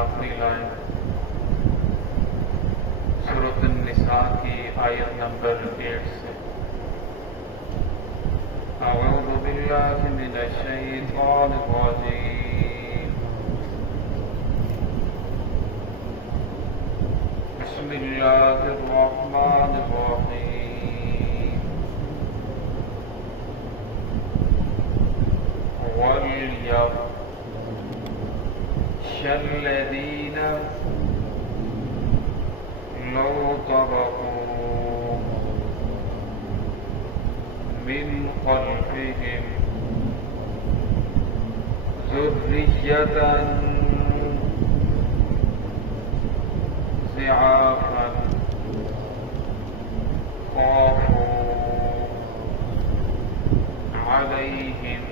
آخری لائن سورۃ النساء کی آیت نمبر 8 سے اعوذ باللہ من الشیطان الرجیم بسم اللہ الرحمن الرحیم وَلْيَخْشَ الَّذِينَ لَوْ تَرَكُوا مِنْ خَلْفِهِمْ ذُرِّيَّةً ضِعَافًا خَافُوا عَلَيْهِمْ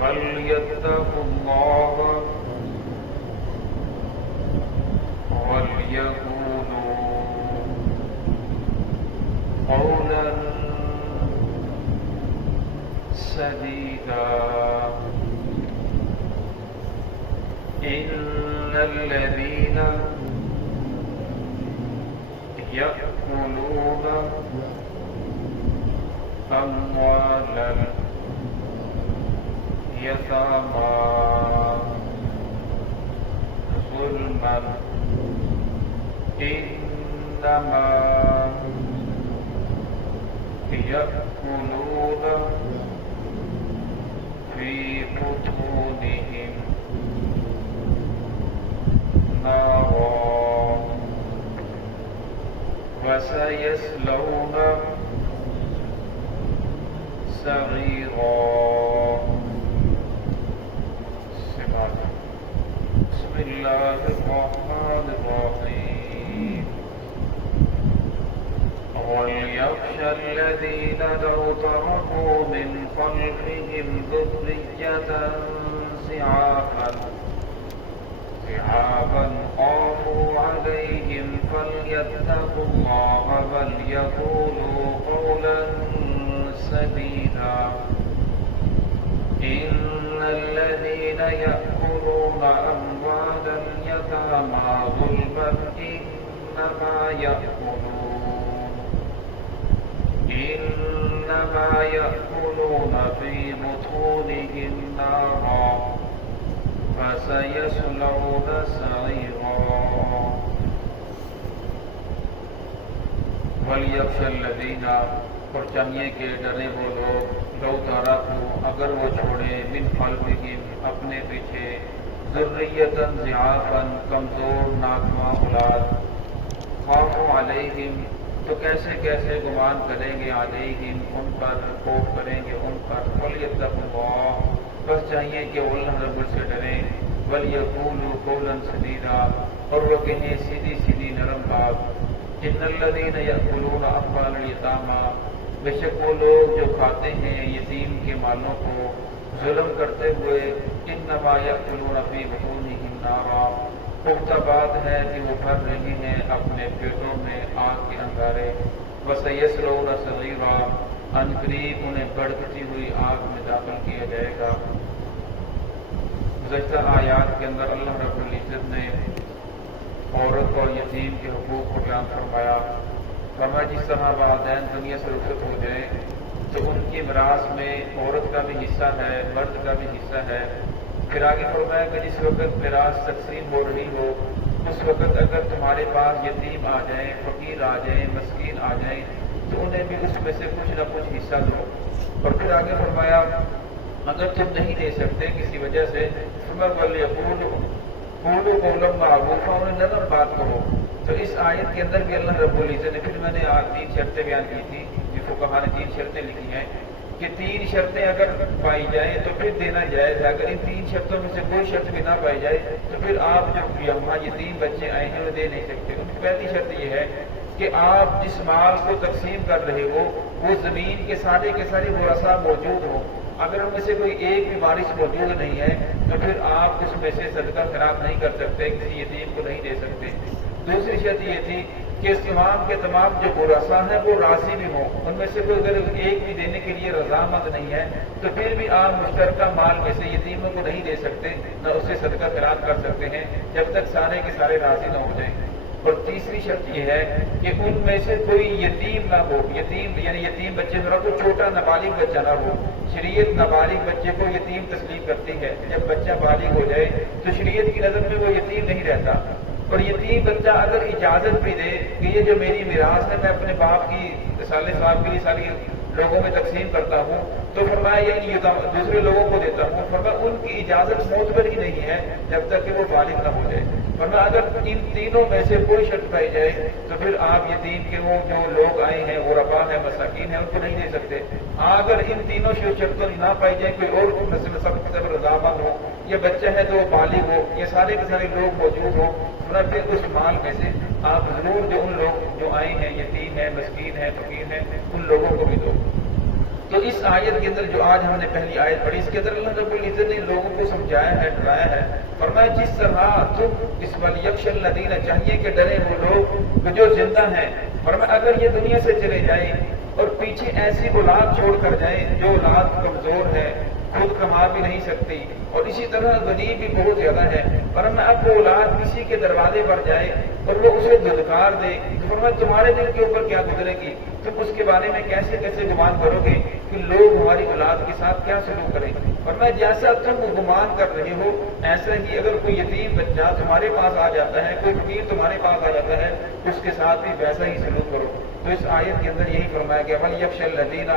فَلْيَتَّقُوا اللَّهَ وَلْيَقُولُوا قَوْلًا سَدِيدًا إِنَّ الَّذِينَ يَأْكُلُونَ أَمْوَالَ الْيَتَامَى ظُلْمًا إِنَّمَا يَأْكُلُونَ فِي بُطُونِهِمْ نَارًا وَسَيَصْلَوْنَ سَعِيرًا. بسم اللہ الرحمن الرحیم وَلْيَخْشَ الَّذِينَ لَوْ تَرَكُوا مِنْ خَلْفِهِمْ ذُرِّيَّةً ضِعَافًا خَافُوا عَلَيْهِمْ فَلْيَتَّقُوا اللَّهَ وَلْيَقُولُوا قَوْلًا سَدِيدًا إِنَّ الَّذِينَ يَأْكُلُونَ أَمْوَالَ الْيَتَامَى ظُلْمًا إِنَّمَا يَأْكُلُونَ فِي بُطُونِهِمْ نَارًا فَسَيَصْلَوْنَ سَعِيرًا. وَلْيَخْشَ الَّذِينَ اور چاہیے کہ ڈرے وہ لوگ لو تَرَكُوا اگر وہ چھوڑے من خلفہم اپنے پیچھے ذُرِّيَّةً ضِعَافًا کمزور ناکواں اولاد خَافُوا عَلَيْهِمْ تو کیسے کیسے گمان کریں گے علیہم ان پر خوف کریں گے ان پر وَلْيَتَّقُوا اللَّهَ بس چاہیے کہ وہ اللہ رب سے ڈریں وَلْيَقُولُوا قَوْلًا سَدِيدًا اور وہ کہیں سیدھی سیدھی نرم بات. إِنَّ الَّذِينَ يَأْكُلُونَ أَمْوَالَ الْيَتَامَى بے شک وہ لوگ جو کھاتے ہیں یتیم کے مالوں کو ظلم کرتے ہوئے إِنَّمَا يَأْكُلُونَ فِي بُطُونِهِمْ نَارًا پختہ بات ہے کہ وہ بھر رہے ہیں اپنے پیٹوں میں آگ کے انگارے وَسَيَصْلَوْنَ سَعِيرًا ان قریب انہیں بڑھتی ہوئی آگ میں داخل کیا جائے گا. گزشتہ آیات کے اندر اللہ رب العزت نے عورت اور یتیم کے حقوق کو بیان فرمایا. فرمایا جس طرح والدین دنیا سے رخصت ہو جائیں تو ان کی میراث میں عورت کا بھی حصہ ہے مرد کا بھی حصہ ہے. پھر آگے فرمایا کہ جس وقت میراث تقسیم ہو رہی ہو اس وقت اگر تمہارے پاس یتیم آ جائیں فقیر آ جائیں مسکین آ جائیں تو انہیں بھی اس میں سے کچھ نہ کچھ حصہ دو. اور پھر آگے فرمایا اگر تم نہیں دے سکتے کسی وجہ سے قولوا قولا معروفا انہیں نرم بات کہو. تو اس آیت کے اندر بھی اللہ رب العزت نے پھر میں نے 3 شرطیں بیان کی تھی جس فقہاء نے 3 شرطیں لکھی ہیں کہ 3 شرطیں اگر پائی جائیں تو پھر دینا جائز ہے. اگر ان 3 شرطوں میں سے کوئی شرط بھی نہ پائی جائے تو پھر آپ جو یہاں یتیم بچے آئے ہیں وہ دے نہیں سکتے. ان کی پہلی شرط یہ ہے کہ آپ جس مال کو تقسیم کر رہے ہو وہ زمین کے سارے ورثاء موجود ہوں. اگر ان میں سے کوئی ایک بھی وارث موجود نہیں ہے تو پھر آپ اس میں سے صدقہ خیرات نہیں کر سکتے کسی یتیم کو نہیں دے سکتے. دوسری شرط یہ تھی کہ تمام کے تمام جو ورثاء ہیں وہ راضی بھی ہوں، ان میں سے کوئی اگر ایک بھی دینے کے لیے رضامند نہیں ہے تو پھر بھی آپ مشترکہ مال میں سے یتیموں کو نہیں دے سکتے، نہ اسے صدقہ خیرات کر سکتے ہیں جب تک سارے کے سارے راضی نہ ہو جائیں۔ اور تیسری شرط یہ ہے کہ ان میں سے کوئی یتیم نہ ہو، یتیم یعنی یتیم بچے میں کوئی چھوٹا نابالغ بچہ نہ ہو۔ شریعت نابالغ بچے کو یتیم تسلیم کرتی ہے، جب بچہ بالغ ہو جائے تو شریعت کی نظر میں وہ یتیم نہیں رہتا۔ اور یتیم بچہ اگر اجازت بھی دے کہ یہ جو میری میراث ہے میں اپنے باپ کی سالے صاحب کے لیے ساری لوگوں میں تقسیم کرتا ہوں تو فرمایا یہ دوسرے لوگوں کو دیتا ہوں، فرمایا ان کی اجازت معتبر ہی نہیں ہے جب تک کہ وہ بالغ نہ ہو جائے۔ فرمایا اگر ان تینوں میں سے کوئی شرط پائی جائے تو پھر آپ یتیم کے وہ جو لوگ آئے ہیں غربا ہیں مساکین ہیں ان کو نہیں دے سکتے۔ اگر ان تینوں شرطوں نہ پائی جائے، کوئی اور نسل سب رضامند ہو، یہ بچہ ہے تو بالغ ہو، یہ سارے کے سارے لوگ موجود ہوں، پھر اس مال میں سے آپ ضرور جو ان لوگ جو آئے ہیں یتیم ہیں مسکین ہیں فقیر ہیں ان لوگوں کو بھی دو۔ تو اس آیت کے اندر جو آج ہم نے پہلی آیت پڑھی اس کے اندر اللہ رب العزت نے لوگوں کو سمجھایا ہے، ڈرایا ہے، فرمایا جس طرح تم اس ولیخشى الذین چاہیے کہ ڈرے وہ لوگ جو زندہ ہیں، فرمایا اگر یہ دنیا سے چلے جائیں اور پیچھے ایسی اولاد چھوڑ کر جائیں جو اولاد کمزور ہے، خود کما بھی نہیں سکتی اور اسی طرح غریب بھی بہت زیادہ ہے، فرمایا اب وہ اولاد کسی کے دروازے پر جائے اور وہ اسے دھتکار دے تو فرمایا تمہارے دل کے اوپر کیا گزرے گی، تم اس کے بارے میں کیسے کیسے گمان کرو گے کہ لوگ ہماری اولاد کے ساتھ کیا سلوک کریں۔ فرمایا جیسا تم گمان کر رہے ہو ایسا ہی اگر کوئی یتیم بچہ تمہارے پاس آ جاتا ہے، کوئی فقیر تمہارے پاس آ جاتا ہے اس کے ساتھ بھی ویسا ہی سلوک کرو۔ تو اس آیت کے اندر یہی فرمایا گیا وَلْيَخْشَ الَّذِينَ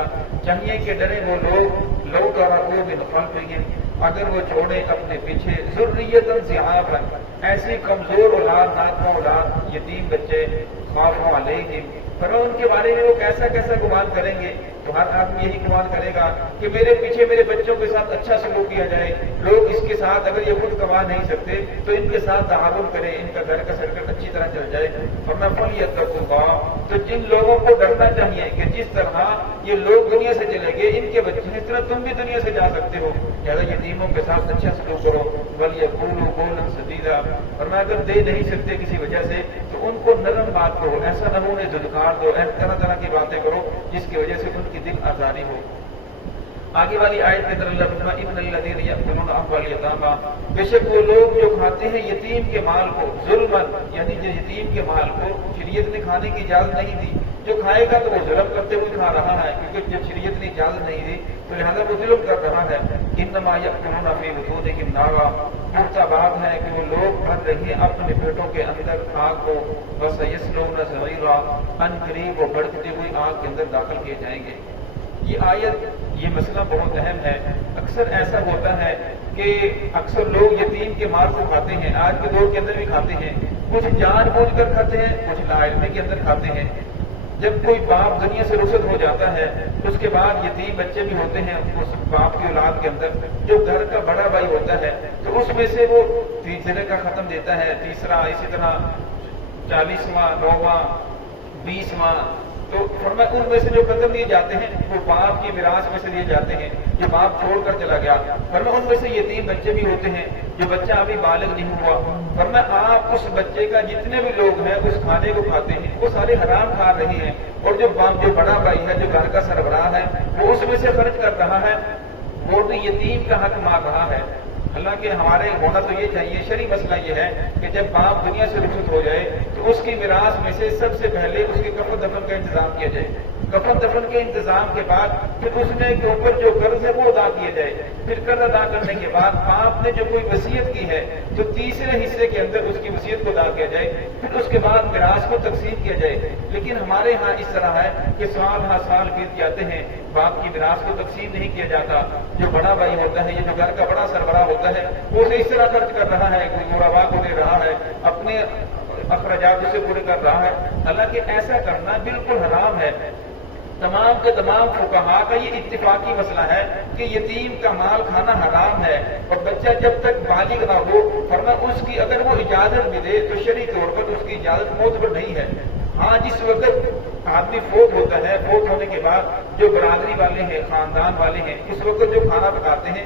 چاہیے کہ ڈرے وہ لوگ لَوْ تَرَكُوا مِنْ خَلْفِهِمْ اگر وہ چھوڑے اپنے پیچھے ذُرِّيَّةً ضِعَافًا ایسی کمزور اولاد ناتواں اولاد یتیم بچے خَافُوا عَلَيْهِمْ پر ان کے بارے میں وہ کیسا کیسا گمان کریں گے۔ تو ہر آدمی یہی گمان کرے گا کہ میرے پیچھے میرے بچوں کے ساتھ اچھا سلوک کیا جائے، لوگ اس کے ساتھ اگر یہ خود کما نہیں سکتے تو ان کے ساتھ تعاون کریں، ان کا گھر کا سرکٹ اچھی طرح چل جائے۔ فرمایا فَلْيَتَّقُوا اللَّهَ تو جن لوگوں کو ڈرنا چاہیے کہ جس طرح یہ لوگ دنیا سے چلے گئے ان کے بچے اس طرح تم بھی دنیا سے جا سکتے ہو، لہٰذا یتیموں کے ساتھ اچھا سلوک کرو۔ وَلْيَقُولُوا قَوْلًا سَدِيدًا فرمایا اگر دے نہیں سکتے کسی وجہ سے تو ان کو نرم بات کرو، ایسا نہ ہو انہیں دھتکار دو، طرح طرح کی باتیں کرو جس کی وجہ سے ان کی دل آزاری ہو۔ آگے والی آیت کے اندر اللہ فرماتا ہے ان الذین یأکلون اموال الیتامی بے شک وہ لوگ جو کھاتے ہیں یتیم کے مال کو ظلماً یعنی جو یتیم کے مال کو شریعت نے کھانے کی اجازت نہیں دی، جو کھائے گا تو وہ ظلم کرتے ہوئے کھا رہا ہے کیونکہ جب شریعت نے اجازت نہیں دی تو لہٰذا وہ ظلم کر رہا ہے۔ انما یأکلون فی بطونہم نارا پختہ بات ہے کہ وہ لوگ بھر رہے ہیں اپنے پیٹوں کے اندر آگ کو، وسیصلون سعیرا ان قریب وہ بڑھتے ہوئے آگ کے اندر داخل کیے جائیں گے۔ یہ آیت یہ مسئلہ بہت اہم ہے۔ اکثر ایسا ہوتا ہے کہ اکثر لوگ یتیم کے مال کو کھاتے ہیں، آج کے دور کے اندر بھی کھاتے ہیں، کچھ جان بوجھ کر کھاتے ہیں، کچھ لاعلمی کے اندر کھاتے ہیں۔ جب کوئی باپ دنیا سے رخصت ہو جاتا ہے اس کے بعد یتیم بچے بھی ہوتے ہیں اس باپ کی اولاد کے اندر، جو گھر کا بڑا بھائی ہوتا ہے تو اس میں سے وہ تیسرے کا ختم دیتا ہے، تیسرا اسی طرح 40واں 9واں 20واں، تو فرمایا ان میں سے جو ختم دیے جاتے ہیں وہ باپ کی میراث میں سے دیے جاتے ہیں جو باپ چھوڑ کر چلا گیا۔ فرمایا ان میں سے یتیم بچے بھی ہوتے ہیں جو بچہ ابھی بالغ نہیں ہوا۔ فرمایا آپ اس بچے کا جتنے بھی لوگ ہیں اس کھانے کو کھاتے ہیں وہ سارے حرام کھا رہے ہیں، اور جو بڑا بھائی ہے جو گھر کا سربراہ ہے وہ اس میں سے خرچ کر رہا ہے، وہ بھی یتیم کا حق مار رہا ہے۔ حالانکہ ہمارے ہونا تو یہ چاہیے، شرعی مسئلہ یہ ہے کہ جب باپ دنیا سے رخصت ہو جائے تو اس کی میراث میں سے سب سے پہلے اس کے کفن دفن کا انتظام کیا جائے، کفن دفن کے انتظام کے بعد پھر اس نے کے اوپر جو قرض ہے وہ ادا کیا جائے، پھر قرض ادا کرنے کے بعد باپ نے جو کوئی وصیت کی ہے تو تیسرے حصے کے اندر اس کی وصیت کو ادا کیا جائے، پھر اس کے بعد میراث کو تقسیم کیا جائے۔ لیکن ہمارے ہاں اس طرح ہے کہ سال ہر سال بیت جاتے ہیں، باپ کی میراث کو تقسیم نہیں کیا جاتا، جو بڑا بھائی ہوتا ہے یا جو گھر کا بڑا سربراہ ہوتا ہے وہ اسے اس طرح خرچ کر رہا ہے، کوئی غربا کو دے رہا ہے، اپنے اخراجات اسے پورے کر رہا ہے، حالانکہ ایسا کرنا بالکل حرام ہے۔ تمام کے تمام فقہاء کا یہ اتفاقی مسئلہ ہے کہ یتیم کا مال کھانا حرام ہے، اور بچہ جب تک بالغ نہ ہو فرمایا اس کی اگر وہ اجازت بھی دے تو شرعی طور پر اس کی اجازت معتبر نہیں ہے۔ ہاں جس وقت آدمی فوت ہوتا ہے، فوت ہونے کے بعد جو برادری والے ہیں خاندان والے ہیں اس وقت جو کھانا پکاتے ہیں